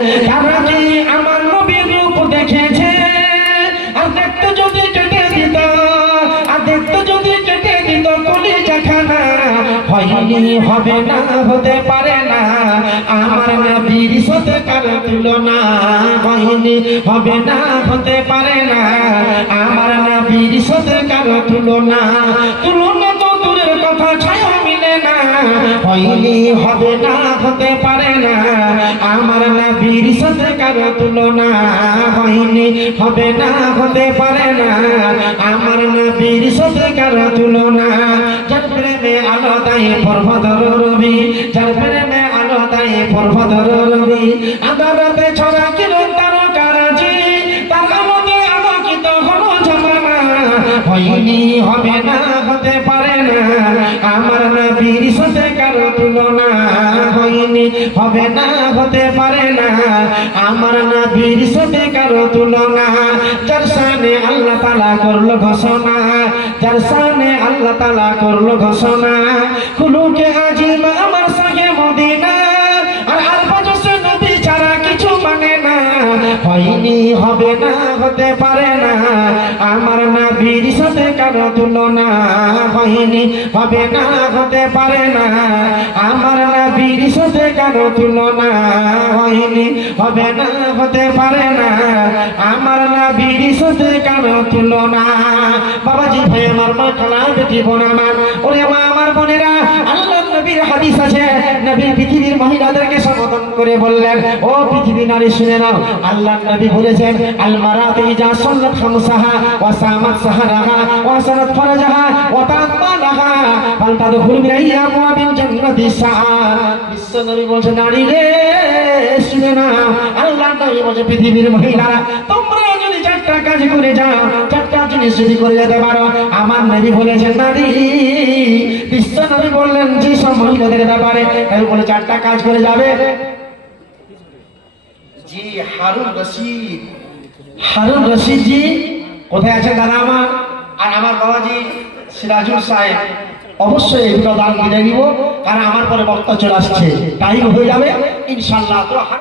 তারা কি আমার নবীর রূপ দেখেছে? আর দেখতে যদি কেটে দিত, আর দেখতে যদি কেটে দিত কলিজাখানা, হয়নি, হবে না, হতে পারে না আমার নবীর সাথে কারো তুলনা। হয়নি, হবে না, হতে পারে না আমার নবীর সাথে কারো তুলনা। তুলনা তো দূরের কথা, ছায়া মিলে না। হয়নি, হবে না, হতে পারে না আমার নবীর সাথে কারো তুলনা। হয়নি, হবে না, হতে পারে না আমার নবীর সাথে কারো তুলনা। যার প্রেমে আলাদাই পর্বতর রবি, যার প্রেমে আলাদাই পর্বতর রবি, আদালতে ছড়া কিরণ তারকারাজি, তার আমতে আলোকিত হলো জামানা। হয়নি, হবে না, হতে পারে না আমার নবীর সাথে কারো তুলনা। হয়নি, হবে না, হতে পারে না আমার নবীর সাথে কারো তুলনা। যার শানে আল্লাহ তাআলা করলো ঘোষণা, যার শানে আল্লাহ তাআলা করলো ঘোষণা, খুলুকে আজিম আমার সঙ্গে মদিনা, আর আলফাজসে নবী ছাড়া কিছু মানে না। হয়নি, হবে না, হতে পারে না আমার নবীর সাথে কারো তুলনা। হয়নি, হবে না, হতে পারে না আমার নবীর সাথে কারো তুলনা। হয়নি, হবে না, হতে পারে না আমার নবীর সাথে কারো তুলনা। বাবাজি, ভাই আমার, মা খালা, বেটি বোন আমার, ওরে মা আমার বোনেরা, আল্লাহ নবীর হাদিস আছে, নবী পৃথিবীর মহিলাদেরকে সম্বোধন করে বললেন, ও পৃথিবী নারী শুনে নাও, আল্লাহ নবী বলেছেন, আল মারাতু ইজা সাল্লাত খামসাহা ওয়া সামাত সাহরাহা ওয়া সানাত ফারজাহা ওয়া তাআমালাহা ফালতাদখুল মিন আবওয়াবিল জান্নাতি সাআ। বিশ্ব নবী বলেছেন, নারী রে শুনে নাও, আল্লাহ নবী বলেছেন, পৃথিবীর মহিলারা তোমরা যদি চারটা কাজ করে যাও, চারটা জিনিস যদি করে যেতে পারো, আমার নবী বলেছেন, নারী। বিশ্ব নবী বললেন যে সব মহিলাদের ব্যাপারে, তাই বলে চারটা কাজ করে যাবে। জি হারুন রশিদ, হারুন রশিদ জি কোথায় আছেন দাদা আমার? আর আমার বাবাজি সিরাজুল সাহেব, অবশ্যই এই দুটো দান কিনে নিব, কারণ আমার পরে বক্তা চলে আসছে, টাইম হয়ে যাবে ইনশাআল্লাহ। তো